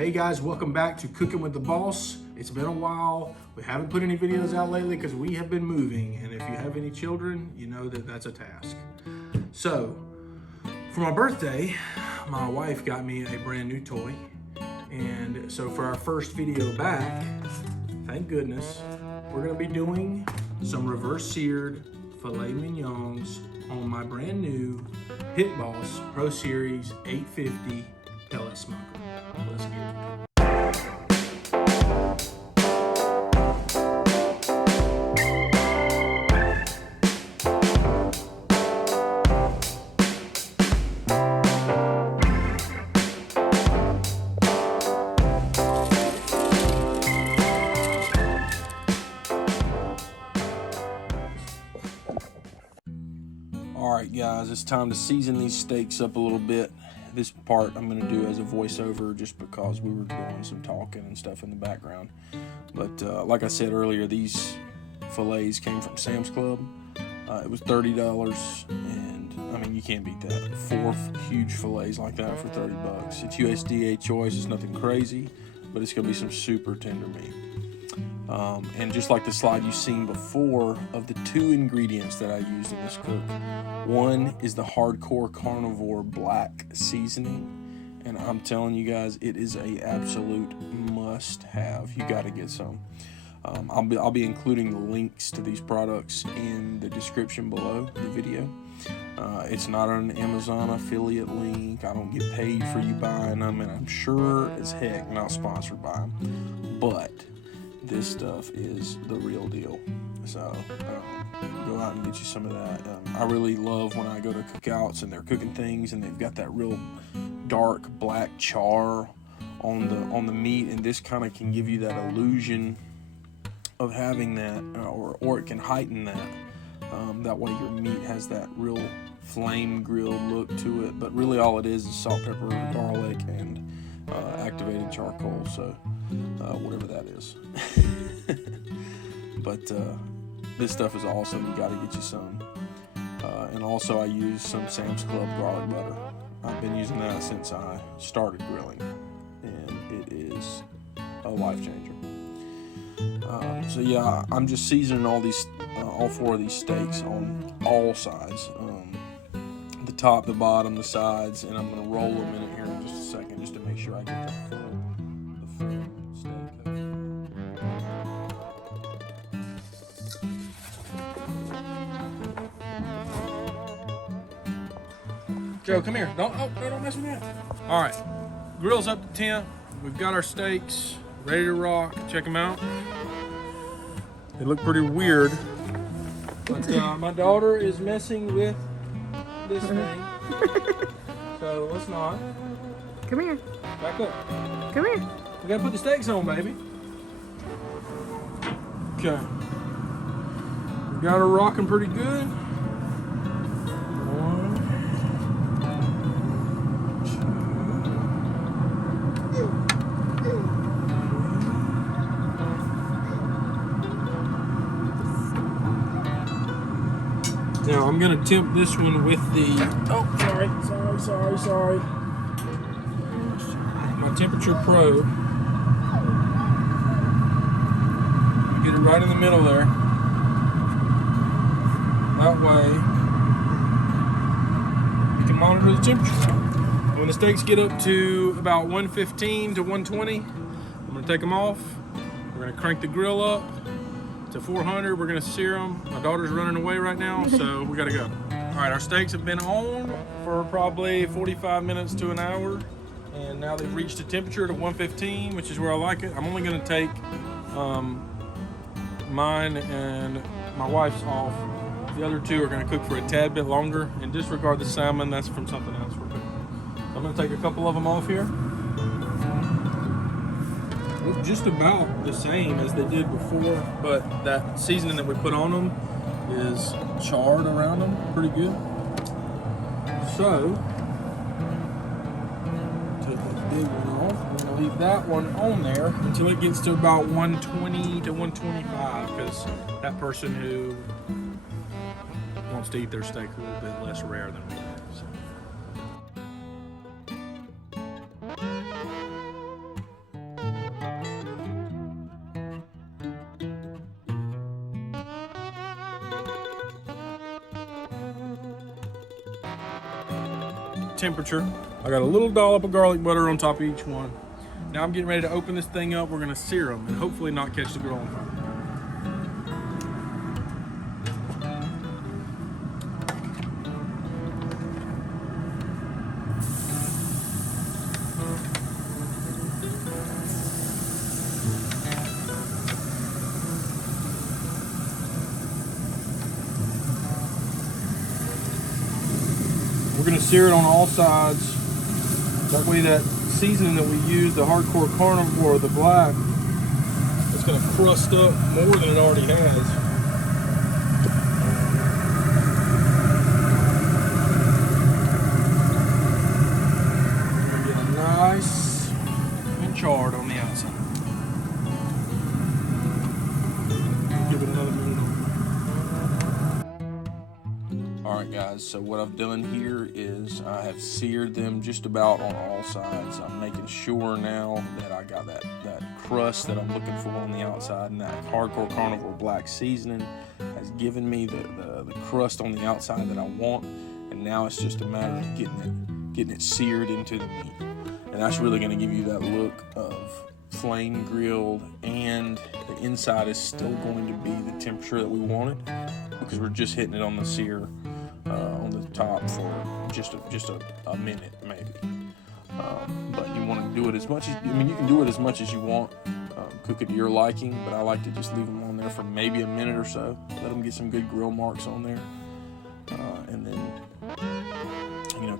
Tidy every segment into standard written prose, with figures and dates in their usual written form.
Hey guys, welcome back to Cooking with the Boss. It's been a while. We haven't put any videos out lately because we have been moving, and if you have any children, you know that that's a task. So, for my birthday, my wife got me a brand new toy, and so for our first video back, thank goodness, we're gonna be doing some reverse seared filet mignons on my brand new Pit Boss Pro Series 850 pellet smoker. Let's get it. Alright guys, it's time to season these steaks up a little bit. This part I'm going to do as a voiceover just because we were doing some talking and stuff in the background. But like I said earlier, these fillets came from Sam's Club. It was $30, and I mean, you can't beat that. 4 huge fillets like that for $30. It's USDA choice, it's nothing crazy, but it's going to be some super tender meat. And just like the slide you've seen before of the 2 ingredients that I used in this cook, one is the hardcore carnivore black seasoning, and I'm telling you guys, it is a absolute must-have. You got to get some. I'll be including the links to these products in the description below the video. It's not an Amazon affiliate link. I don't get paid for you buying them, and I'm sure as heck not sponsored by them. But this stuff is the real deal. So go out and get you some of that. I really love when I go to cookouts and they're cooking things and they've got that real dark black char on the meat, and this kind of can give you that illusion of having that, or it can heighten that. That way your meat has that real flame grilled look to it, but really all it is salt, pepper, garlic, and activated charcoal. So whatever that is. But this stuff is awesome. You got to get you some. And also I use some Sam's Club garlic butter. I've been using that since I started grilling, and it is a life changer. So yeah, I'm just seasoning all 4 of these steaks on all sides, the top, the bottom, the sides, and I'm going to roll them in it here in just a second, just to make sure I get the full steak cooked. Joe, come here. Don't mess with me up. All right, grill's up to temp. We've got our steaks ready to rock. Check them out. They look pretty weird, but my daughter is messing with this thing, so let's not. Come here. Back up. Come here. We gotta put the steaks on, baby. Okay. We got her rocking pretty good. 1, 2. Now I'm gonna temp this one with the, sorry. My temperature probe. Get it right in the middle there. That way you can monitor the temperature. When the steaks get up to about 115 to 120, I'm gonna take them off. We're gonna crank the grill up to 400. We're gonna sear them. My daughter's running away right now, so we gotta go. All right, our steaks have been on for probably 45 minutes to an hour, and now they've reached a temperature to 115, which is where I like it. I'm only gonna take mine and my wife's off. The other 2 are gonna cook for a tad bit longer, and disregard the salmon, that's from something else we're cooking. So I'm gonna take a couple of them off here. Look just about the same as they did before, but that seasoning that we put on them is charred around them pretty good. So, take that big one off. We're gonna leave that one on there until it gets to about 120 to 125, because that person who wants to eat their steak a little bit less rare than we do. So. temperature. I got a little dollop of garlic butter on top of each one. Now I'm getting ready to open this thing up. We're gonna sear them and hopefully not catch the grill on fire. We're gonna sear it on all sides. That way that seasoning that we use, the hardcore carnivore, the black, it's gonna crust up more than it already has. Gonna get it nice and charred on the outside. Give it another minute. Alright guys, so what I've done here is I have seared them just about on all sides. I'm making sure now that I got that crust that I'm looking for on the outside, and that hardcore carnivore black seasoning has given me the crust on the outside that I want, and now it's just a matter of getting it seared into the meat. And that's really going to give you that look of flame grilled, and the inside is still going to be the temperature that we wanted, because we're just hitting it on the sear on the top for just a minute maybe. But you want to do it as much as, you can do it as much as you want, cook it to your liking, but I like to just leave them on there for maybe a minute or so, let them get some good grill marks on there, and then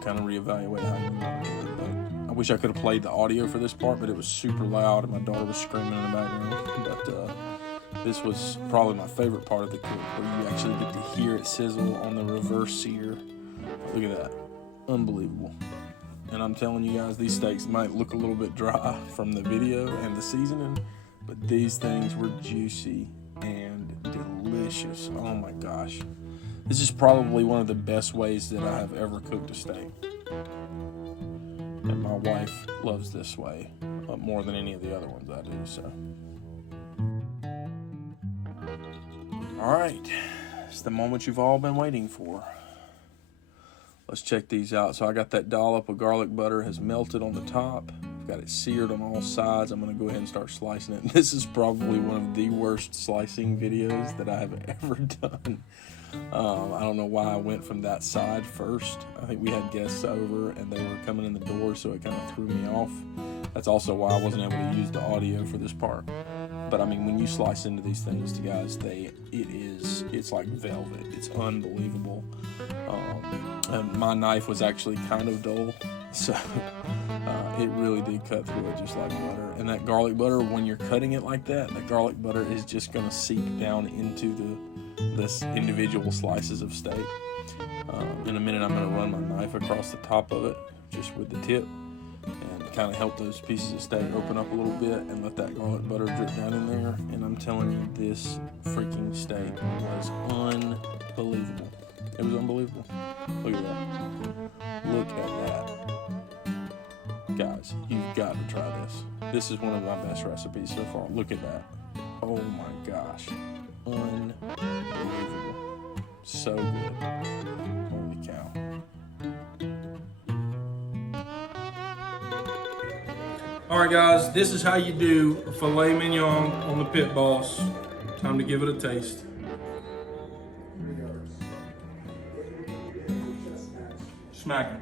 kind of reevaluate how you want to do it. But I wish I could have played the audio for this part, but it was super loud and my daughter was screaming in the background. But this was probably my favorite part of the cook, where you actually get to hear it sizzle on the reverse sear. Look at that. Unbelievable. And I'm telling you guys, these steaks might look a little bit dry from the video and the seasoning, but these things were juicy and delicious. Oh my gosh. This is probably one of the best ways that I have ever cooked a steak. And my wife loves this way more than any of the other ones I do, so. All right, it's the moment you've all been waiting for. Let's check these out. So I got that dollop of garlic butter has melted on the top. I've got it seared on all sides. I'm gonna go ahead and start slicing it. This is probably one of the worst slicing videos that I have ever done. I don't know why I went from that side first. I think we had guests over and they were coming in the door, so it kind of threw me off. That's also why I wasn't able to use the audio for this part. But I mean, when you slice into these things, guys, it's like velvet. It's unbelievable. And my knife was actually kind of dull, so it really did cut through it just like butter. And that garlic butter, when you're cutting it like that, the garlic butter is just going to seep down into this individual slices of steak. In a minute, I'm going to run my knife across the top of it, just with the tip, and kind of help those pieces of steak open up a little bit and let that garlic butter drip down in there. And I'm telling you, this freaking steak was unbelievable. It was unbelievable. Look at that. Look at that. Guys, you've got to try this. This is one of my best recipes so far. Look at that. Oh my gosh. Unbelievable. So good. Holy cow. Alright guys, this is how you do a filet mignon on the Pit Boss. Time to give it a taste. Smacking.